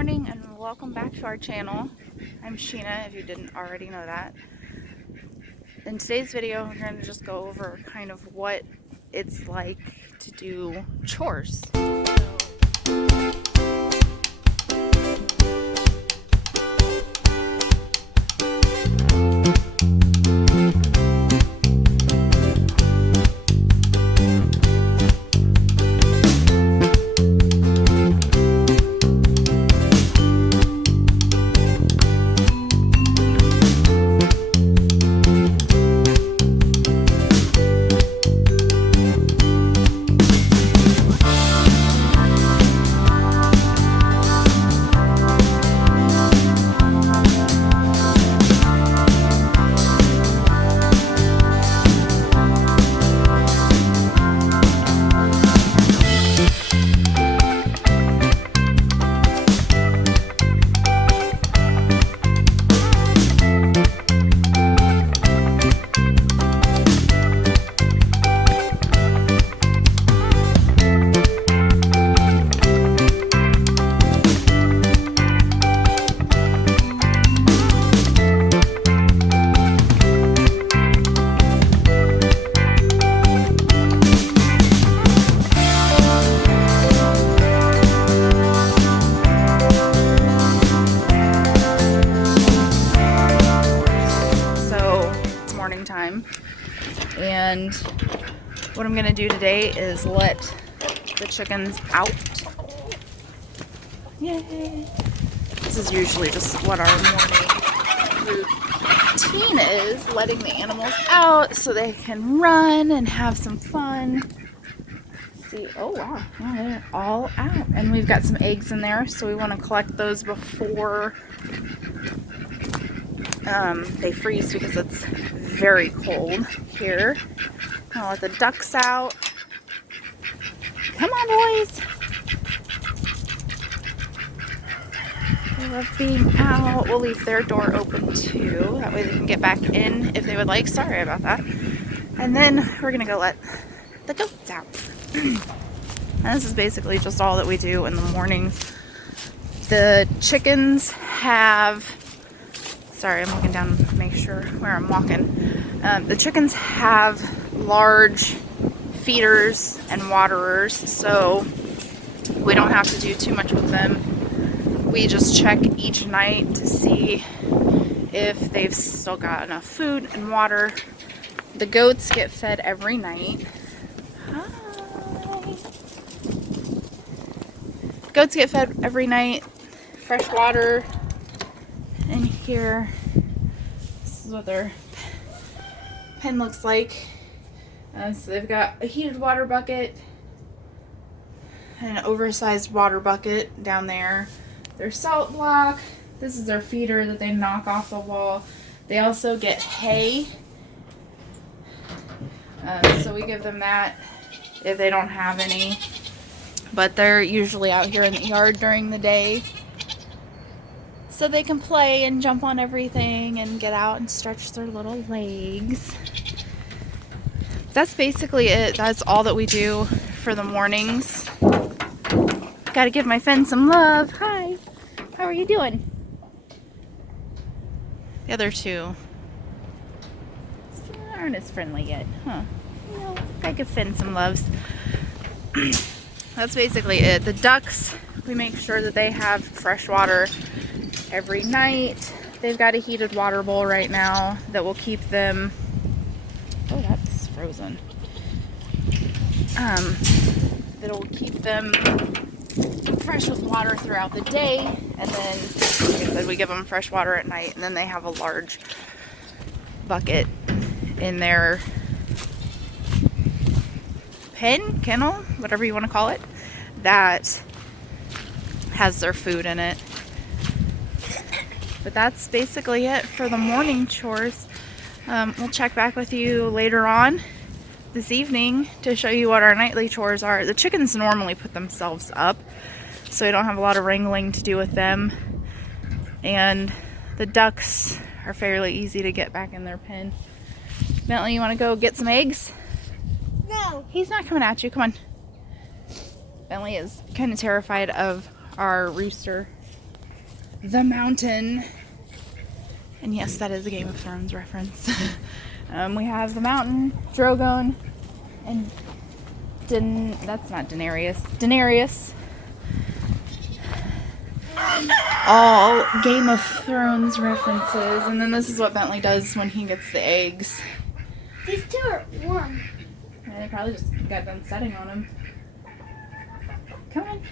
morning and welcome back to our channel. I'm Sheena, if you didn't already know that. In today's video, we're going to just go over kind of what it's like to do chores. Time, and what I'm gonna do today is let the chickens out. Yay! This is usually just what our morning routine is, letting the animals out so they can run and have some fun. See, oh wow, yeah, they're all out, and we've got some eggs in there, so we want to collect those before they freeze because it's very cold here. I'll let the ducks out. Come on, boys. They love being out. We'll leave their door open too. That way they can get back in if they would like. Sorry about that. And then we're going to go let the goats out. And this is basically just all that we do in the mornings. The chickens have... Sorry, I'm looking down to make sure where I'm walking. The chickens have large feeders and waterers, so we don't have to do too much with them. We just check each night to see if they've still got enough food and water. The goats get fed every night. Hi. Goats get fed every night. Fresh water. In here, this is what their pen looks like. So they've got a heated water bucket and an oversized water bucket down there. Their salt block. This is their feeder that they knock off the wall. They also get hay. So we give them that if they don't have any. But they're usually out here in the yard during the day, so they can play and jump on everything and get out and stretch their little legs. That's basically it. That's all that we do for the mornings. Gotta give my friend some love. Hi. How are you doing? The other two aren't as friendly yet, huh? You know, I could Finn some loves. That's basically it. The ducks, we make sure that they have fresh water every night. They've got a heated water bowl right now that will keep them... Oh, that's frozen. That will keep them fresh with water throughout the day, and then, like I said, we give them fresh water at night, and then they have a large bucket in their pen, kennel, whatever you want to call it, that has their food in it. But that's basically it for the morning chores. We'll check back with you later on this evening to show you what our nightly chores are. The chickens normally put themselves up, so we don't have a lot of wrangling to do with them. And the ducks are fairly easy to get back in their pen. Bentley, you want to go get some eggs? No. He's not coming at you. Come on. Bentley is kind of terrified of our rooster. the mountain. And yes, that is a Game of Thrones reference. We have the mountain, Drogon, and that's not Daenerys. All Game of Thrones references. And then this is what Bentley does when he gets the eggs. These two are warm. And they probably just got done setting on him. Come on.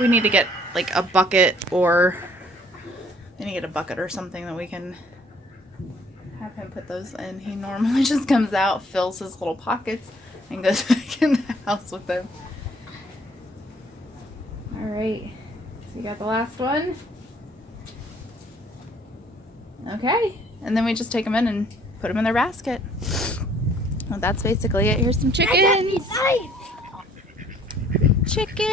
We need to get like a bucket, or we need to get a bucket or something that we can have him put those in. He normally just comes out, fills his little pockets, and goes back in the house with them. Alright, so you got the last one. Okay, and then we just take them in and put them in their basket. Well, that's basically it. Here's some chickens. Chickens!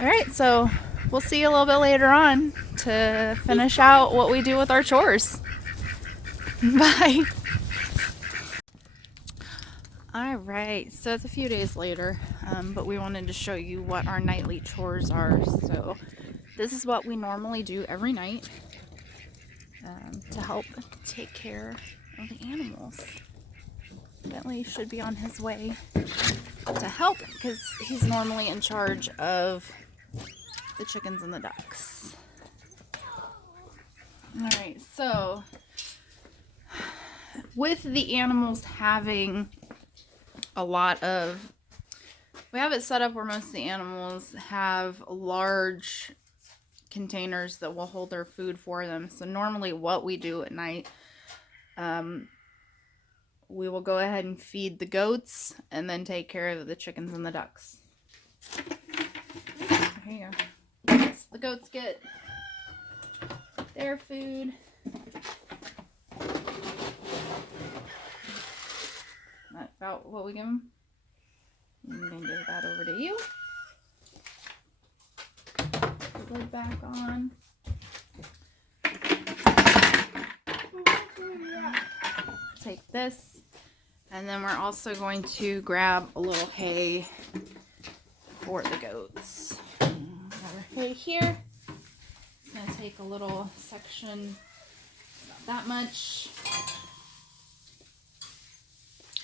Alright, so we'll see you a little bit later on to finish out what we do with our chores. Bye! Alright, so it's a few days later, but we wanted to show you what our nightly chores are. So this is what we normally do every night to help take care of the animals. Bentley should be on his way to help because he's normally in charge of the chickens and the ducks. Alright, so with the animals having a lot of, we have it set up where most of the animals have large containers that will hold their food for them. So normally what we do at night, we will go ahead and feed the goats and then take care of the chickens and the ducks. Here you go. So the goats get their food. That's about what we give them. I'm going to give that over to you. Put the lid back on. Take this, and then we're also going to grab a little hay for the goats. Another hay here. It's going to take a little section, about that much.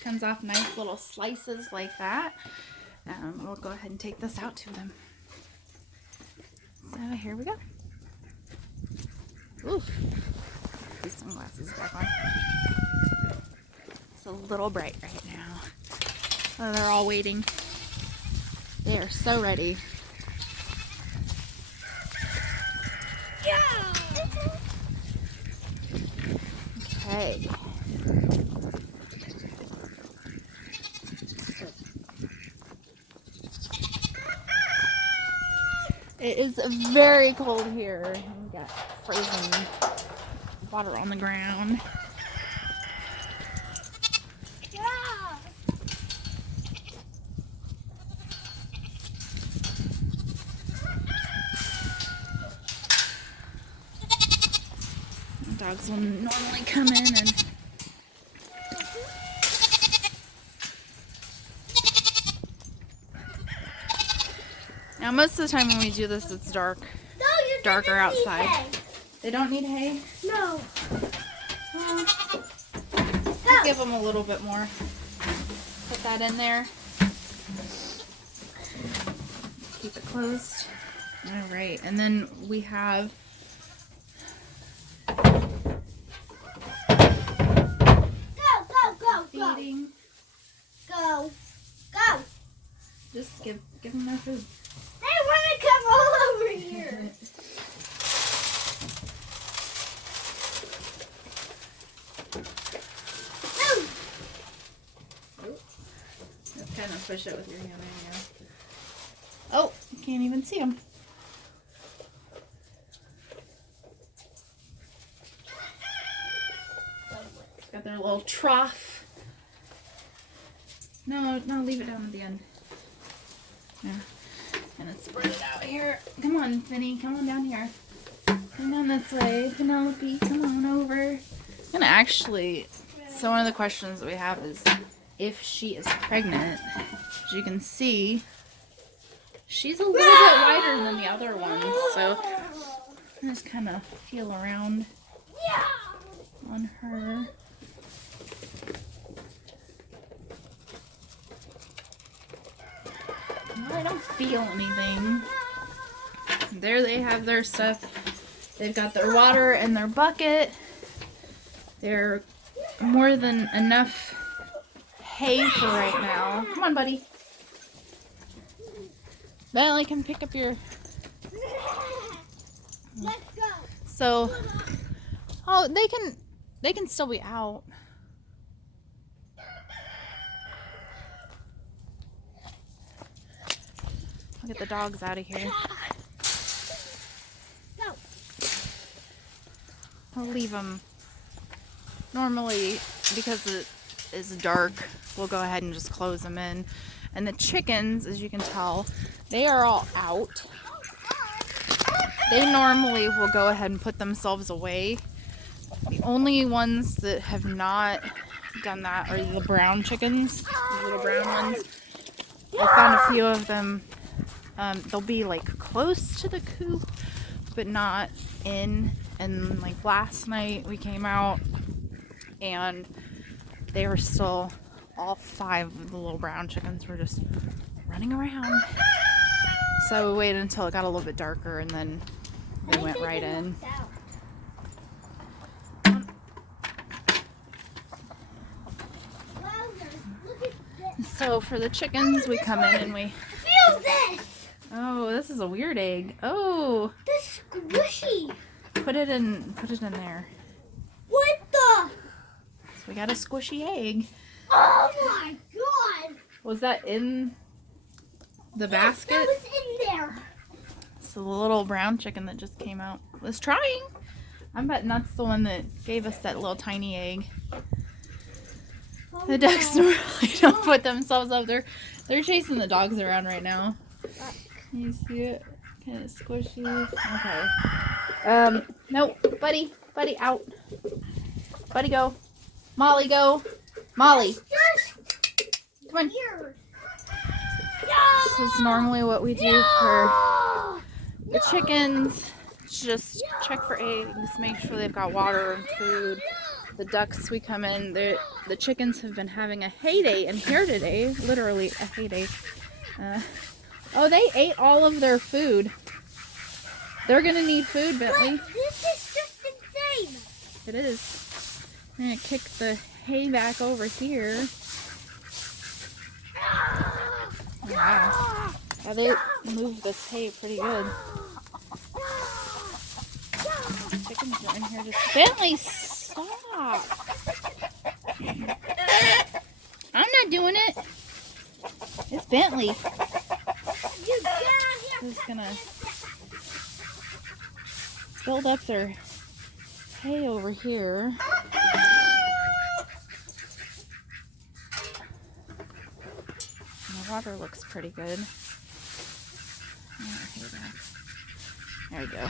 Comes off nice little slices like that. We'll go ahead and take this out to them. So here we go. Oof. Put these sunglasses back on. It's a little bright right now. Oh, they're all waiting. They are so ready. Yeah. Okay. It is very cold here. We got frozen water on the ground. Yeah. Dogs will normally come in and now most of the time when we do this it's darker outside. They don't need hay? No. Well, give them a little bit more. Put that in there. Keep it closed. Alright, and then we have feeding. Go. Just give them their food. They want to come all over here. Just kind of push it with your hand in here. Oh, you can't even see them. Got their little trough. No, leave it down at the end. Yeah. And it's spread it out here. Come on, Finny, come on down here. Come down this way. Penelope, come on over. And actually, so one of the questions that we have is if she is pregnant, As you can see, she's a little bit wider than the other ones, so I just kind of feel around on her. Well, I don't feel anything. There they have their stuff. They've got their water in their bucket. They're more than enough hay for right now. Come on, buddy. Bentley can pick up your... Let's go. So, oh, they can still be out. I'll get the dogs out of here. Go. I'll leave them. Normally, because it is dark, we'll go ahead and just close them in. And the chickens, as you can tell, they are all out. They normally will go ahead and put themselves away. The only ones that have not done that are the brown chickens, the little brown ones. I found a few of them. They'll be like close to the coop, but not in. And like last night we came out and they were still, all 5 of the little brown chickens were just running around. So we waited until it got a little bit darker and then we went right in. So for the chickens, we come in and we... Feel this! Oh, this is a weird egg. Oh! This squishy! Put it in there. What the? So we got a squishy egg. Oh my god! Was that in the basket? That was in there. So the little brown chicken that just came out was trying. I'm betting that's the one that gave us that little tiny egg. Oh The ducks normally don't put themselves up. They're chasing the dogs around right now. Can you see it? Kind of squishy. Okay. Nope. Buddy, out. Buddy, go. Molly, go. Molly. Come on. This is normally what we do for the chickens. Just check for eggs, make sure they've got water and food. The ducks, we come in, the chickens have been having a heyday in here today, literally a heyday. Oh, they ate all of their food. They're gonna need food, Bentley. This is just insane. It is. I'm gonna kick the hay back over here. Wow. Yeah, they moved this hay pretty good. Chickens are in here just... Bentley, stop! I'm not doing it. It's Bentley. Who's gonna build up their hay over here. The water looks pretty good. There we go.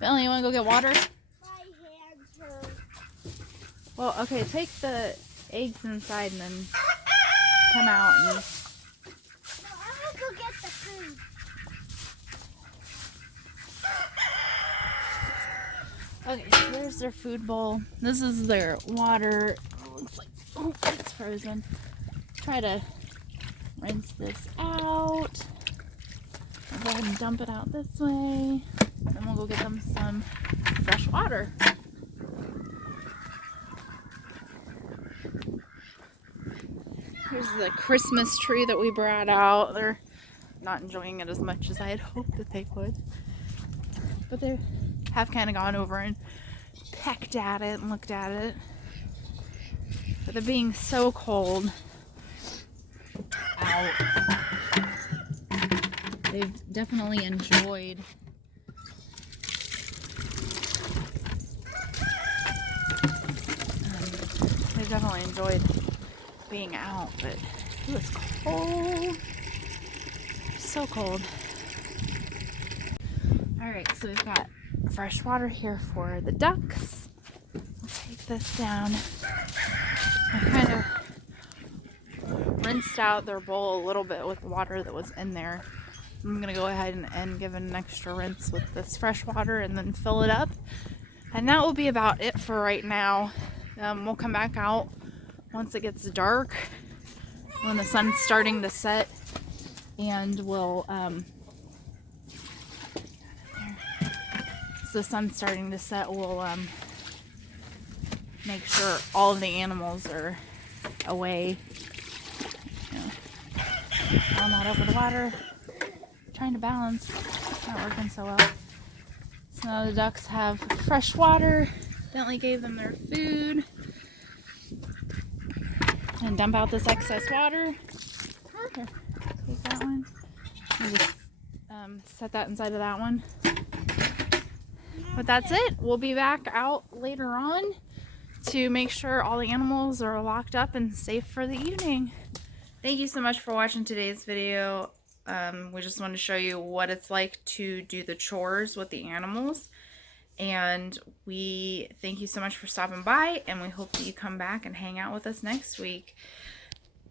Bentley, you want to go get water? My hands hurt. Well, okay, take the eggs inside and then come out and... No, I'm gonna go get the food. Okay, so there's their food bowl. This is their water. It looks like, oh, it's frozen. Try to rinse this out. I'll go ahead and dump it out this way. Then we'll go get them some fresh water. Here's the Christmas tree that we brought out. They're not enjoying it as much as I had hoped that they would. But they have kind of gone over and pecked at it and looked at it. But they're being so cold out. They've definitely enjoyed being out, but it was cold. So cold. Alright, so we've got fresh water here for the ducks. I'll take this down. I kind of rinsed out their bowl a little bit with water that was in there. I'm gonna go ahead and give it an extra rinse with this fresh water and then fill it up. And that will be about it for right now. We'll come back out once it gets dark, when the sun's starting to set, and we'll so the sun's starting to set, we'll make sure all of the animals are away. I'm not over the water, trying to balance, it's not working so well. So now the ducks have fresh water. Bentley gave them their food. And dump out this excess water. Here, take that one. And just set that inside of that one. But that's it. We'll be back out later on to make sure all the animals are locked up and safe for the evening. Thank you so much for watching today's video. We just want to show you what it's like to do the chores with the animals. And we thank you so much for stopping by, and we hope that you come back and hang out with us next week.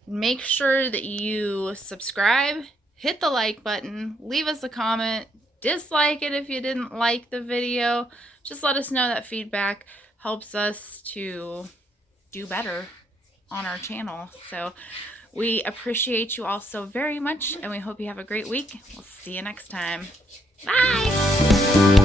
Make sure that you subscribe, hit the like button, leave us a comment, dislike it if you didn't like the video. Just let us know. That feedback helps us to do better on our channel. So we appreciate you all so very much, and we hope you have a great week. We'll see you next time. Bye!